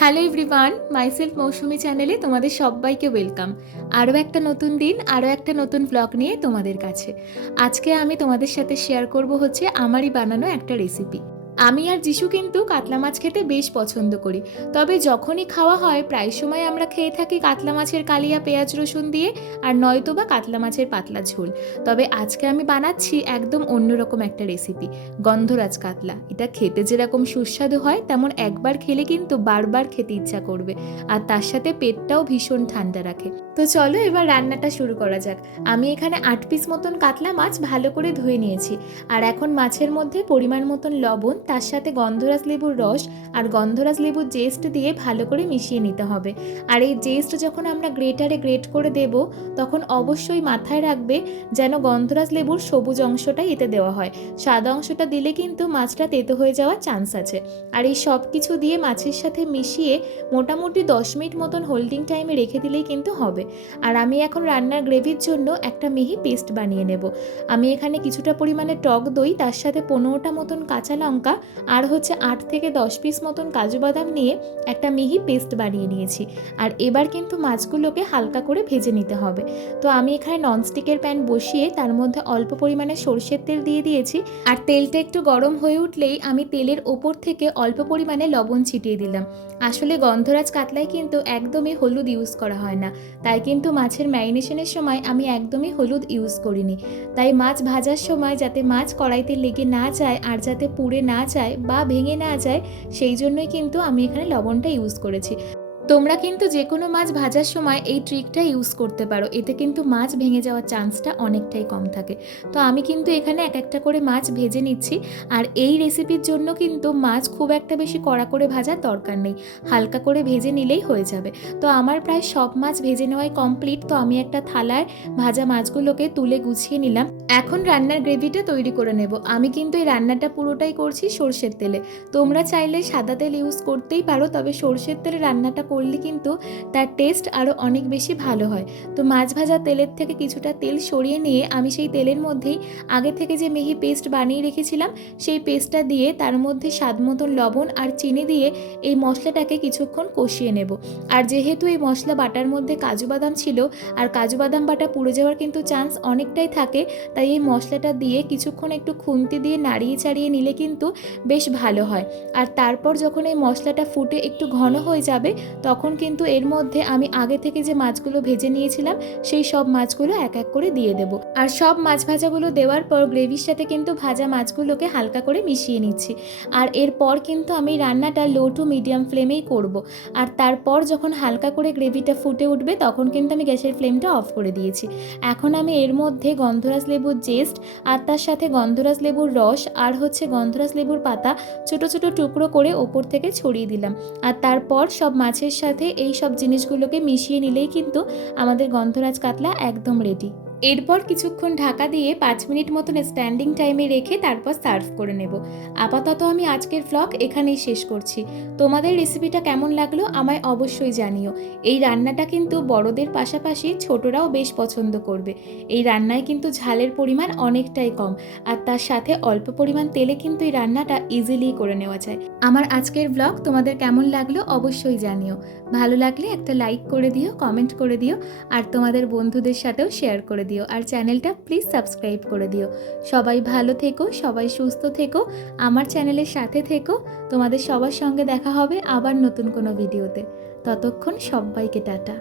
Hello everyone, myself মৌসুমি চ্যানেলে তোমাদের সবাইকে ওয়েলকাম। আরও একটা নতুন দিন, আরও একটা নতুন ব্লগ নিয়ে তোমাদের কাছে। আজকে আমি তোমাদের সাথে শেয়ার করব হচ্ছে আমারই বানানো একটা রেসিপি। আমি আর যিশু কিন্তু কাতলা মাছ খেতে বেশ পছন্দ করি। তবে যখনই খাওয়া হয় প্রায় সময় আমরা খেয়ে থাকি কাতলা মাছের কালিয়া পেঁয়াজ রসুন দিয়ে, আর নয়তো বা কাতলা মাছের পাতলা ঝোল। তবে আজকে আমি বানাচ্ছি একদম অন্যরকম একটা রেসিপি, গন্ধরাজ কাতলা। এটা খেতে যেরকম সুস্বাদু হয় তেমন একবার খেলে কিন্তু বারবার খেতে ইচ্ছা করবে, আর তার সাথে পেটটাও ভীষণ ঠান্ডা রাখে। তো চলো এবার রান্নাটা শুরু করা যাক। আমি এখানে 8 পিস মতন কাতলা মাছ ভালো করে ধুয়ে নিয়েছি। আর এখন মাছের মধ্যে পরিমাণ মতন লবণ, তার সাথে গন্ধরাজ লেবুর রস আর গন্ধরাজ লেবুর জেস্ট দিয়ে ভালো করে মিশিয়ে নিতে হবে। আর এই জেস্ট যখন আমরা গ্রেটারে গ্রেট করে দেব, তখন অবশ্যই মাথায় রাখবে যেন গন্ধরাজ লেবুর সবুজ অংশটাই এতে দেওয়া হয়। সাদা অংশটা দিলে কিন্তু মাছটা তেতো হয়ে যাওয়ার চান্স আছে। আর এই সব কিছু দিয়ে মাছের সাথে মিশিয়ে মোটামুটি 10 মিনিট মতন হোল্ডিং টাইমে রেখে দিলেই কিন্তু হবে। আর আমি এখন রান্নার গ্রেভির জন্য একটা মিহি পেস্ট বানিয়ে নেব। আমি এখানে কিছুটা পরিমাণে টক দই, তার সাথে 15টা মতন কাঁচা লঙ্কা আর হচ্ছে 8 থেকে 10 পিস মতন কাজু বাদাম নিয়ে একটা মিহি পেস্ট বানিয়ে নিয়েছি। আর এবার কিন্তু মাছগুলোকে হালকা করে ভেজে নিতে হবে। তো আমি এখানে ননস্টিকের প্যান বসিয়ে তার মধ্যে অল্প পরিমাণে সরষের তেল দিয়ে দিয়েছি। আর তেলটা একটু গরম হয়ে উঠলেই আমি তেলের ওপর থেকে অল্প পরিমাণে লবণ ছিটিয়ে দিলাম। আসলে গন্ধরাজ কাতলায় কিন্তু একদমই হলুদ ইউজ করা হয় না, তাই কিন্তু মাছের ম্যারিনেশনের সময় আমি একদমই হলুদ ইউজ করিনি। তাই মাছ ভাজার সময় যাতে মাছ কড়াইতে লেগে না যায় আর যাতে পুড়ে না যায় বা ভেঙে না যায়, সেই জন্যই কিন্তু আমি এখানে লবণটা ইউজ করেছি। তোমরা কিন্তু যে কোনো মাছ ভাজার সময় এই ট্রিকটা ইউজ করতে পারো, এতে কিন্তু মাছ ভেঙে যাওয়ার চান্সটা অনেকটাই কম থাকে। তো আমি কিন্তু এখানে এক একটা করে মাছ ভেজে নিচ্ছি। আর এই রেসিপির জন্য কিন্তু মাছ খুব একটা বেশি কড়া করে ভাজার দরকার নেই, হালকা করে ভেজে নিলেই হয়ে যাবে। তো আমার প্রায় সব মাছ ভেজে নেওয়াই কমপ্লিট। তো আমি একটা থালায় ভাজা মাছগুলোকে তুলে গুছিয়ে নিলাম। এখন রান্নার গ্রেভিটা তৈরি করে নেব। আমি কিন্তু এই রান্নাটা পুরোটাই করছি সরষের তেলে। তোমরা চাইলে সাদা তেল ইউজ করতেই পারো, তবে সরষের তেলে রান্নাটা করলে কিন্তু তার টেস্ট আরও অনেক বেশি ভালো হয়। তো মাছ ভাজা তেলের থেকে কিছুটা তেল সরিয়ে নিয়ে আমি সেই তেলের মধ্যেই আগে থেকে যে মিহি পেস্ট বানিয়ে রেখেছিলাম সেই পেস্টটা দিয়ে তার মধ্যে স্বাদ মতন লবণ আর চিনি দিয়ে এই মশলাটাকে কিছুক্ষণ কষিয়ে নেব। আর যেহেতু এই মশলা বাটার মধ্যে কাজু বাদাম ছিল, আর কাজু বাদাম বাটা পুড়ে যাওয়ার কিন্তু চান্স অনেকটাই থাকে, তাই এই মশলাটা দিয়ে কিছুক্ষণ একটু খুন্তি দিয়ে নাড়িয়ে চাড়িয়ে নিলে কিন্তু বেশ ভালো হয়। আর তারপর যখন এই মশলাটা ফুটে একটু ঘন হয়ে যাবে, তখন কিন্তু এর মধ্যে আমি আগে থেকে যে মাছগুলো ভেজে নিয়েছিলাম সেই সব মাছগুলো এক এক করে দিয়ে দেব। আর সব মাছ ভাজাগুলো দেওয়ার পর গ্রেভির সাথে কিন্তু ভাজা মাছগুলোকে হালকা করে মিশিয়ে নিচ্ছি। আর এরপর কিন্তু আমি রান্নাটা লো টু মিডিয়াম ফ্লেমেই করব। আর তারপর যখন হালকা করে গ্রেভিটা ফুটে উঠবে তখন কিন্তু আমি গ্যাসের ফ্লেমটা অফ করে দিয়েছি। এখন আমি এর মধ্যে গন্ধরাজ লেবুর জেস্ট আর তার সাথে গন্ধরাজ লেবুর রস আর হচ্ছে গন্ধরাজ লেবুর পাতা ছোট ছোট টুকরো করে ওপর থেকে ছড়িয়ে দিলাম। আর তারপর সব মাছের সাথে এই সব জিনিসগুলোকে মিশিয়ে নিলেই কিন্তু আমাদের গন্ধরাজ কাতলা একদম রেডি। এরপর কিছুক্ষণ ঢাকা দিয়ে 5 মিনিট মতন স্ট্যান্ডিং টাইমে রেখে তারপর সার্ভ করে নেব। আপাতত আমি আজকের ব্লগ এখানেই শেষ করছি। তোমাদের রেসিপিটা কেমন লাগলো আমায় অবশ্যই জানিও। এই রান্নাটা কিন্তু বড়দের পাশাপাশি ছোটরাও বেশ পছন্দ করবে। এই রান্নায় কিন্তু ঝালের পরিমাণ অনেকটাই কম, আর তার সাথে অল্প পরিমাণ তেলে কিন্তু এই রান্নাটা ইজিলি করে নেওয়া যায়। আমার আজকের ব্লগ তোমাদের কেমন লাগলো অবশ্যই জানিও। ভালো লাগলে একটা লাইক করে দিও, কমেন্ট করে দিও, আর তোমাদের বন্ধুদের সাথেও শেয়ার করে দিও। আর চ্যানেলটা প্লিজ সাবস্ক্রাইব করে দিও। সবাই ভালো থেকো, সবাই সুস্থ থেকো, আমার চ্যানেলের সাথে থেকো। তোমাদের সবার সঙ্গে দেখা হবে আবার নতুন কোনো ভিডিওতে। ততক্ষণ সবাইকে টাটা।